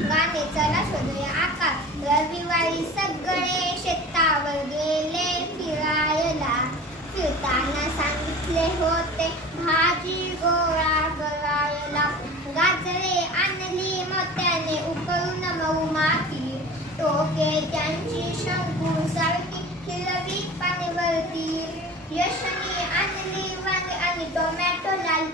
गाणे चला शोधूया आकार. रविवारी सगळे शेतावर गेले फिरायला. फिरताना सांगितले होते भाजी गोळा करायला. गाजरे आणली मोत्याने उकळून मऊ माती. टोके त्यांची शंकू सारखी हिरवी पानेवरती. यशनी आणली वांगे आणि टोमॅटो लाल